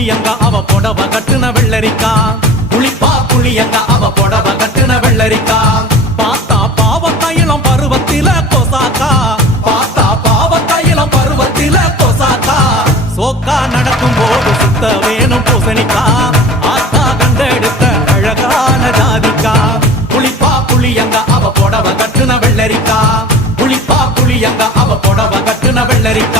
புளியங்க அவ புடவ கட்டுன வெள்ளரிக்கா புளிப்பா புளியங்க அவ புடவ கட்டுன வெள்ளரிக்கா பார்த்தா பாவக்காயிலம் பருவத்தில கொசாக்கா பார்த்தா பாவக்காயிலம் பருவத்தில கொசாக்கா சோக்கா நடக்கும் போது சுத்த வேணும் பூசணிக்கா ஆத்தா கண்டெடுத்த அழகான ஜாதிக்கா புளிப்பா புளியங்க அவ புடவ கட்டுன வெள்ளரிக்கா புளிப்பா புளியங்க அவ புடவ கட்டுன வெள்ளரிக்கா